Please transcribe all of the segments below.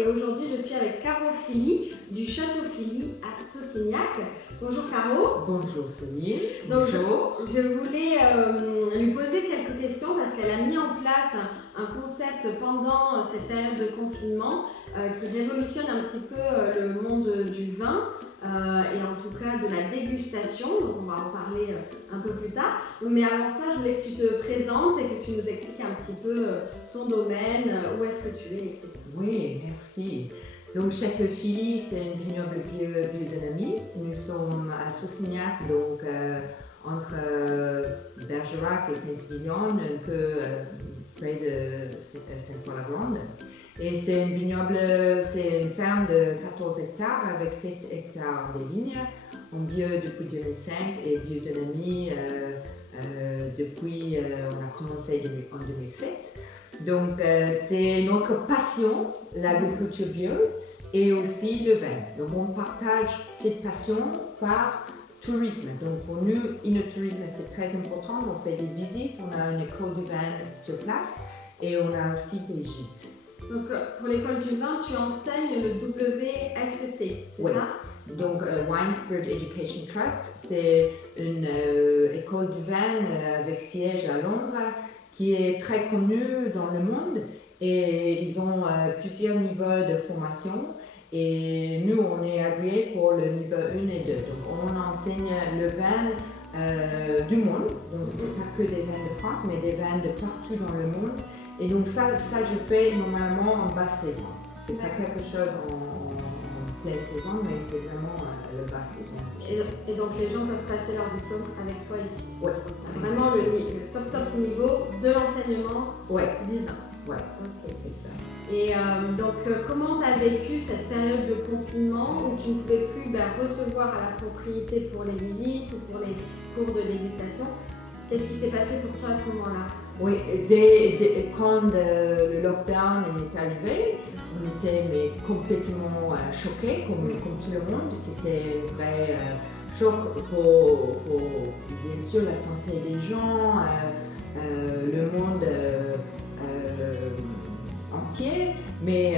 et aujourd'hui je suis avec Caro Philly du Château Philly à Saucignac. Bonjour Caro. Bonjour Sonia. Donc, Bonjour. je voulais lui poser quelques questions parce qu'elle a mis en place un concept pendant cette période de confinement qui révolutionne un petit peu le monde du vin et en tout cas de la dégustation. Donc on va en parler un peu plus tard. Mais avant ça, je voulais que tu te présentes et que tu nous expliques un petit peu ton domaine, où est-ce que tu es, etc. Oui, merci. Donc Château Philly, c'est un vignoble biodynamie. Nous sommes à Saucignac, donc entre Bergerac et Saint-Émilion, un peu près de Sainte-Foy-la-Grande. Et c'est un vignoble, c'est une ferme de 14 hectares avec 7 hectares de vignes, en bio depuis 2005 et biodynamie depuis, on a commencé en 2007. Donc c'est notre passion, l'agriculture bio et aussi le vin. Donc on partage cette passion par tourisme. Donc pour nous, tourisme c'est très important. On fait des visites, on a une école du vin sur place et on a aussi des gîtes. Donc pour l'école du vin, tu enseignes le WSET, c'est Oui. ça? Donc Wine Spirit Education Trust, c'est une école du vin avec siège à Londres qui est très connue dans le monde et ils ont plusieurs niveaux de formation et nous on est agréés pour le niveau 1 et 2. Donc on enseigne le vin du monde, donc c'est pas que des vins de France mais des vins de partout dans le monde et donc ça je fais normalement en basse saison. C'est pas quelque chose en pleine saison mais c'est vraiment le basse saison. Et donc les gens peuvent passer leur diplôme avec toi ici. Ouais. Vraiment le top niveau de l'enseignement du vin. Ouais, Ok. c'est ça. Et donc comment tu as vécu cette période de confinement où tu ne pouvais plus recevoir à la propriété pour les visites ou pour les cours de dégustation? Qu'est-ce qui s'est passé pour toi à ce moment-là? Oui, quand le lockdown est arrivé, on était complètement choqués, comme tout le monde. C'était un vrai choc pour, bien sûr, la santé des gens, le monde entier, mais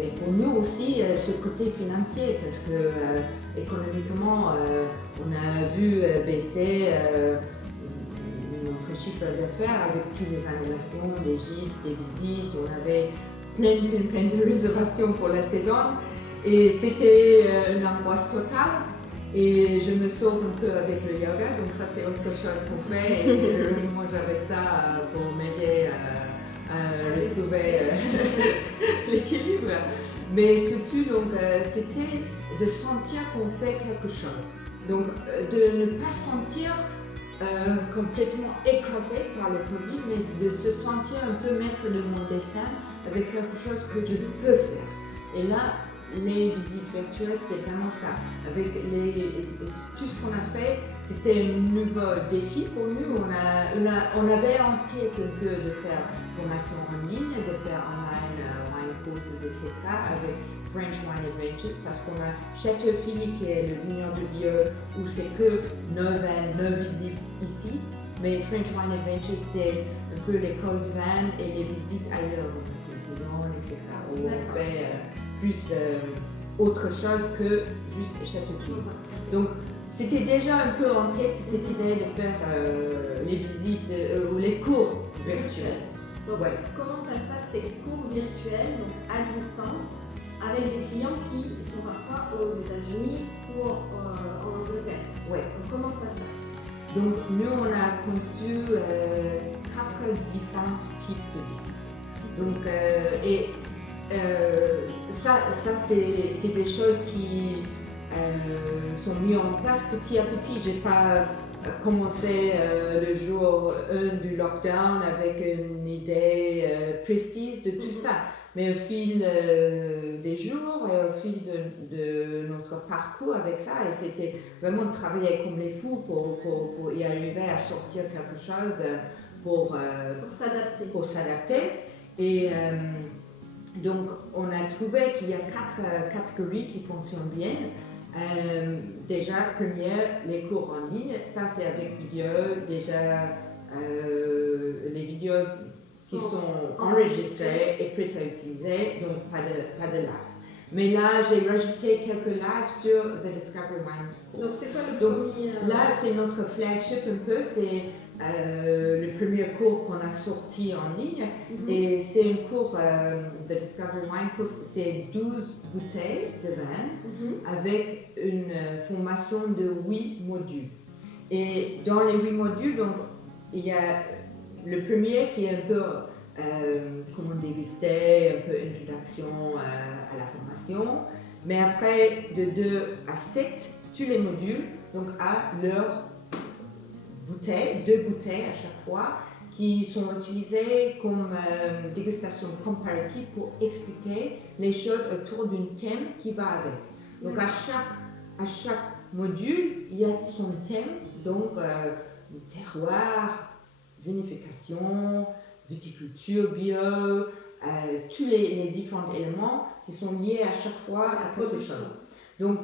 et pour nous aussi, ce côté financier, parce que économiquement, on a vu baisser notre chiffre d'affaires avec toutes les annulations des gîtes, des visites. On avait plein de réservations pour la saison et c'était une angoisse totale. Et je me sauve un peu avec le yoga, donc ça c'est autre chose qu'on fait. Et heureusement j'avais ça pour m'aider à retrouver l'équilibre. Mais surtout, donc, c'était de sentir qu'on fait quelque chose. Donc de ne pas sentir complètement écrasé par le Covid, mais de se sentir un peu maître de mon destin avec quelque chose que je peux faire. Et là, les visites virtuelles, c'est vraiment ça. Avec tout ce qu'on a fait, c'était un nouveau défi pour nous. On avait en tête un peu de faire formation en ligne, de faire online wine courses, etc. avec French Wine Adventures, parce qu'on a Château Philly qui est le vignoble bio où c'est que nos vins, nos visites ici. Mais French Wine Adventures, c'est un peu l'école du vin et les visites ailleurs, donc Saint-Émilion, etc. Où on fait plus autre chose que juste Château Philly. Donc c'était déjà un peu en tête cette idée de faire les visites ou les cours virtuels. Donc comment ça se passe ces cours virtuels, donc à distance, avec des clients qui sont parfois aux États-Unis ou en Angleterre? Ouais. Donc comment ça se passe? Donc nous on a conçu 4 différents types de visites. Donc ça c'est des choses qui sont mises en place petit à petit. J'ai pas commencé le jour 1 du lockdown avec une idée précise de tout ça. Mais au fil des jours et au fil de notre parcours avec ça, et c'était vraiment de travailler comme les fous pour y arriver à sortir quelque chose pour s'adapter. Et donc on a trouvé qu'il y a 4 catégories qui fonctionnent bien. Déjà, première, les cours en ligne, ça c'est avec vidéo. Déjà, les vidéos qui sont enregistrés et prêts à utiliser, donc pas de live. Mais là, j'ai rajouté quelques lives sur The Discovery Wine Course. Donc, c'est quoi le premier Là, c'est notre flagship un peu, c'est le premier cours qu'on a sorti en ligne. Et c'est un cours, The Discovery Wine Course, c'est 12 bouteilles de vin avec une formation de 8 modules. Et dans les 8 modules, donc, il y a le premier qui est un peu comment déguster, un peu introduction à la formation. Mais après, de 2 à 7, tous les modules, donc à leur bouteille, 2 bouteilles à chaque fois, qui sont utilisées comme dégustation comparative pour expliquer les choses autour d'un thème qui va avec. Donc à chaque module, il y a son thème, donc terroir, vinification, viticulture, bio, tous les différents éléments qui sont liés à chaque fois à quelque chose. Donc,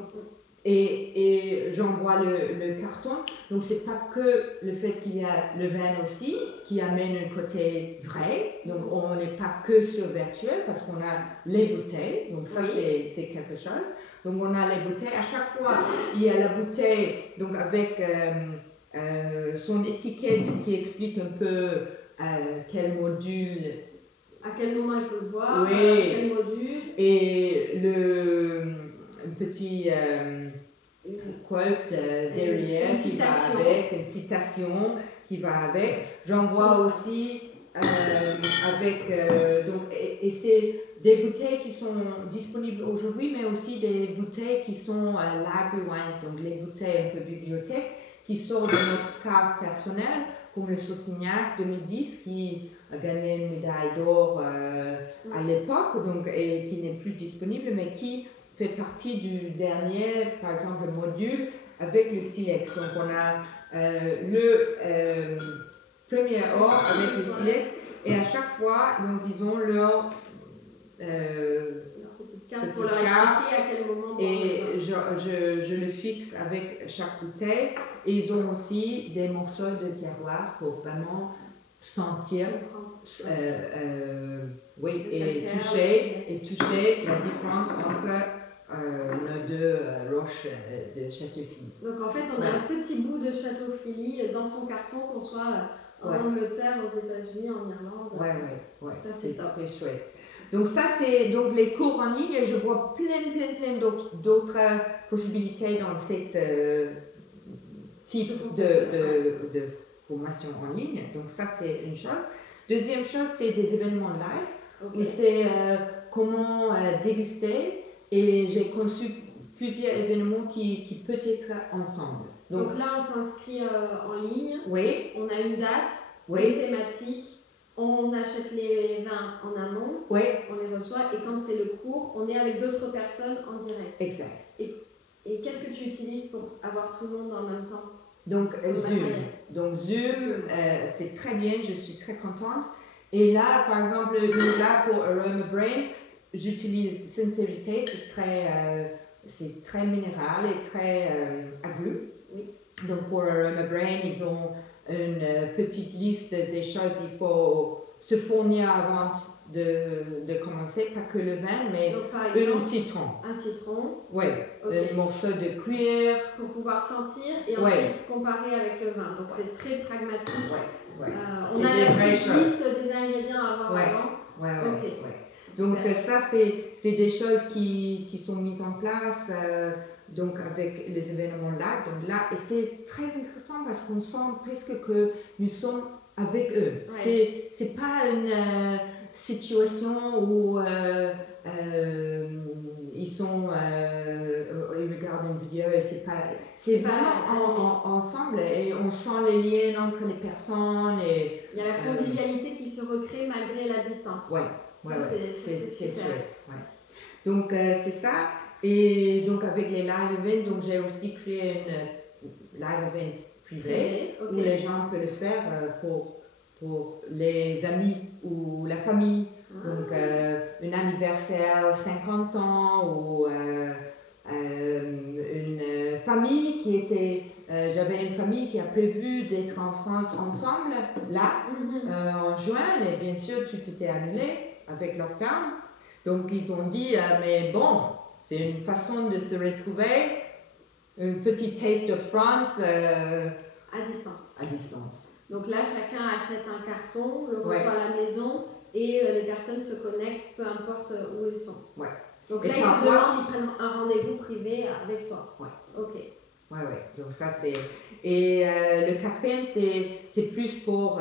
et j'envoie le carton. Donc, c'est pas que le fait qu'il y a le vin aussi qui amène un côté vrai. Donc, on n'est pas que sur virtuel parce qu'on a les bouteilles. Donc, ça, c'est quelque chose. Donc, on a les bouteilles. À chaque fois, il y a la bouteille donc avec son étiquette qui explique un peu quel module. À quel moment il faut le boire, quel module. Et un petit quote derrière qui va avec, une citation qui va avec. J'envoie aussi avec, donc, et c'est des bouteilles qui sont disponibles aujourd'hui, mais aussi des bouteilles qui sont library wines, donc les bouteilles un peu bibliothèque, qui sortent de notre cave personnelle, comme le Saussignac 2010, qui a gagné une médaille d'or à l'époque, donc, et qui n'est plus disponible, mais qui fait partie du dernier, par exemple, module avec le silex. Donc, on a le premier or avec le silex, et à chaque fois, donc, ils ont leur petite carte pour leur expliquer à quel moment. Et je le fixe avec chaque bouteille. Et ils ont aussi des morceaux de terroir pour vraiment sentir, et toucher la différence entre nos 2 roches de Château-Philly. Donc en fait, on a un petit bout de Château-Philly dans son carton, qu'on soit en Angleterre, aux États-Unis, en Irlande. Ouais. Ça, c'est top. C'est chouette. Donc ça, c'est donc les cours en ligne, et je vois plein d'autres possibilités dans cette type de formation en ligne. Donc ça, c'est une chose. Deuxième chose, c'est des événements live, où c'est comment déguster, et j'ai conçu plusieurs événements qui peuvent être ensemble. Donc là, on s'inscrit en ligne, on a une date, une thématique, on achète les vins en amont, on les reçoit, et quand c'est le cours, on est avec d'autres personnes en direct. Exact. Et qu'est-ce que tu utilises pour avoir tout le monde en même temps? Donc Zoom. Donc Zoom, c'est très bien, je suis très contente. Et là, par exemple, là pour Aroma Brain, j'utilise Sincerité, c'est très minéral et très agru. Donc pour Aroma Brain, ils ont une petite liste des choses qu'il faut se fournir avant de commencer, pas que le vin, mais donc, par exemple, un citron. Un citron. Un morceau de cuillère. Pour pouvoir sentir et ensuite comparer avec le vin. Donc c'est très pragmatique. On a la petite liste des ingrédients à avoir avant. Donc ça, c'est des choses qui sont mises en place donc avec les événements live. Donc là, et c'est très intéressant parce qu'on sent presque que nous sommes avec eux. C'est pas une situation où ils regardent une vidéo et c'est vraiment ensemble, et on sent les liens entre les personnes. Et il y a la convivialité qui se recrée malgré la distance. C'est chouette. Donc c'est ça. Et donc avec les live events, donc j'ai aussi créé une live event privée où les gens peuvent le faire pour les amis ou la famille. Donc un anniversaire 50 ans ou une famille qui était j'avais une famille qui a prévu d'être en France ensemble, là, en juin, et bien sûr, tout était annulé avec lockdown. Donc, ils ont dit, mais bon, c'est une façon de se retrouver, un petit taste of France à distance. À distance. Donc là, chacun achète un carton, le reçoit à la maison et les personnes se connectent, peu importe où ils sont. Ouais. Donc là, ils te demandent, ils prennent un rendez-vous privé avec toi. Ouais. Ok. Ouais. Donc ça, c'est... Et le quatrième, c'est plus pour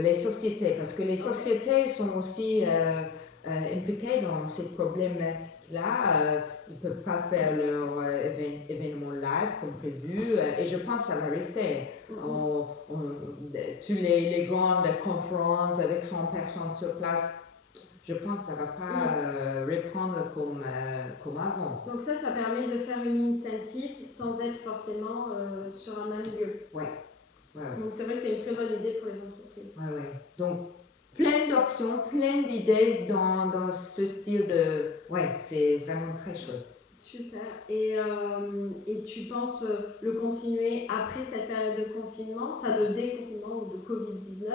les sociétés, parce que les sociétés sont aussi impliquées dans cette problématique-là. Ils ne peuvent pas faire leur événement live comme prévu, et je pense que ça va rester. Toutes les grandes conférences avec 100 personnes sur place, je pense que ça ne va pas reprendre comme avant. Donc ça permet de faire une incentive sans être forcément sur un même lieu. Ouais. Donc c'est vrai que c'est une très bonne idée pour les entreprises. Ouais. Donc plein d'options, plein d'idées dans ce style de... Ouais, c'est vraiment très chouette. Super. Et tu penses le continuer après cette période de confinement, enfin de déconfinement ou de Covid-19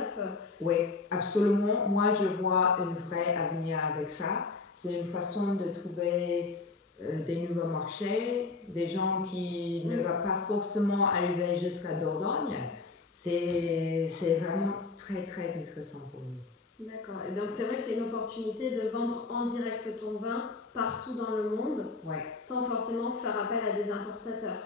Oui, absolument. Moi, je vois un vrai avenir avec ça. C'est une façon de trouver des nouveaux marchés, des gens qui ne vont pas forcément arriver jusqu'à Dordogne. C'est vraiment très, très intéressant pour nous. D'accord. Et donc, c'est vrai que c'est une opportunité de vendre en direct ton vin partout dans le monde, sans forcément faire appel à des importateurs.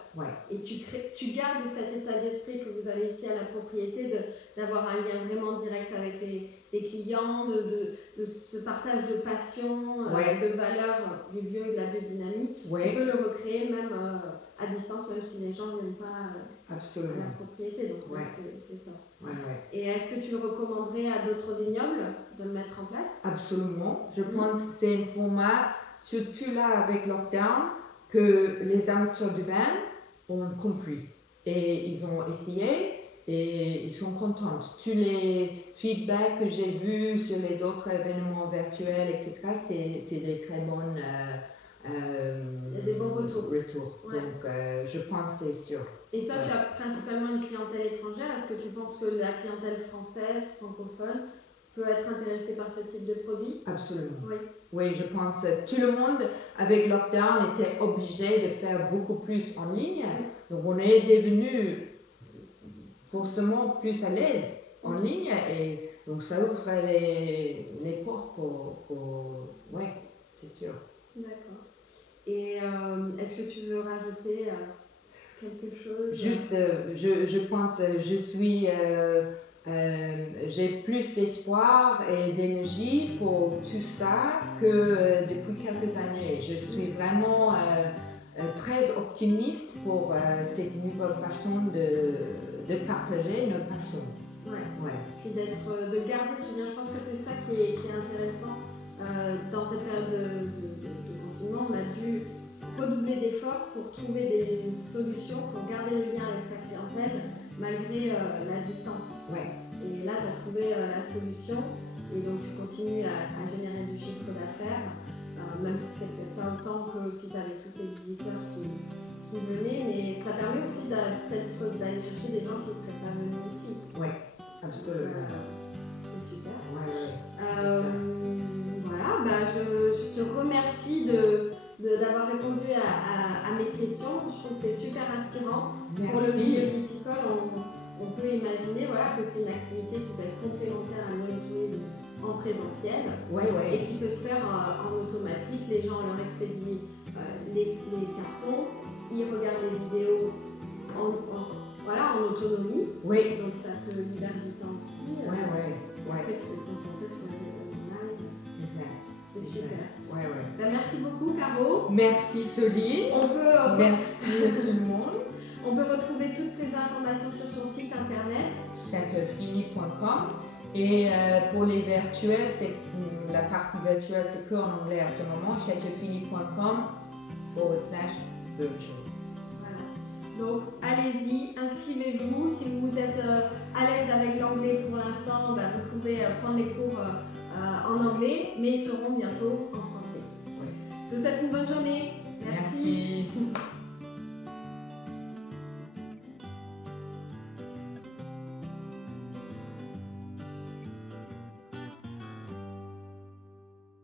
Et tu gardes cet état d'esprit que vous avez ici à la propriété d'avoir un lien vraiment direct avec les clients, de ce partage de passion, de valeur du lieu et de la biodynamie. Tu peux le recréer même à distance, même si les gens ne viennent pas à la propriété. Donc c'est top. Et est-ce que tu le recommanderais à d'autres vignobles de le mettre en place? Absolument. Je pense que c'est un format, surtout là avec lockdown, que les amateurs du vin ont compris. Et ils ont essayé et ils sont contents. Tous les feedbacks que j'ai vus sur les autres événements virtuels, etc., c'est des très bonnes... il y a des bons retours. Donc, je pense que c'est sûr. Et toi, tu as principalement une clientèle étrangère. Est-ce que tu penses que la clientèle française, francophone, peut être intéressée par ce type de produit? Absolument. Oui, je pense que tout le monde, avec lockdown, était obligé de faire beaucoup plus en ligne. Donc, on est devenu forcément plus à l'aise en ligne. Et donc, ça ouvre les portes pour... Oui, c'est sûr. D'accord. Et est-ce que tu veux rajouter quelque chose? Juste, je pense, j'ai plus d'espoir et d'énergie pour tout ça que depuis quelques années. Je suis vraiment très optimiste pour cette nouvelle façon de partager nos passions. Puis de garder ce lien. Je pense que c'est ça qui est intéressant dans cette période de confinement. On a dû redoubler d'efforts pour trouver des solutions pour garder le lien avec sa clientèle malgré la distance. Et là, tu as trouvé la solution et donc tu continues à générer du chiffre d'affaires, même si c'est peut-être pas autant que si tu avais tous les visiteurs qui venaient, mais ça permet aussi peut-être d'aller chercher des gens qui ne seraient pas venus aussi. Oui, absolument. C'est super. Voilà, je te remercie d'avoir répondu à mes questions. Je trouve que c'est super inspirant. Merci. Pour le milieu viticole, on peut imaginer que c'est une activité qui peut être complémentaire à l'tourisme en présentiel et qui peut se faire en automatique. Les gens leur expédient les cartons, ils regardent les vidéos en autonomie. Donc ça te libère du temps aussi. Après, tu peux te concentrer sur les événements live. Exact. C'est super. Merci beaucoup, Caro. Merci, Soline. Merci à tout le monde. On peut retrouver toutes ces informations sur son site internet chateauphilippe.com et pour les virtuels, la partie virtuelle, c'est qu'en anglais à ce moment, chateauphilippe.com/virtual. Voilà. Donc allez-y, inscrivez-vous. Si vous êtes à l'aise avec l'anglais pour l'instant, vous pouvez prendre les cours en anglais, mais ils seront bientôt en français. Je vous souhaite une bonne journée. Merci.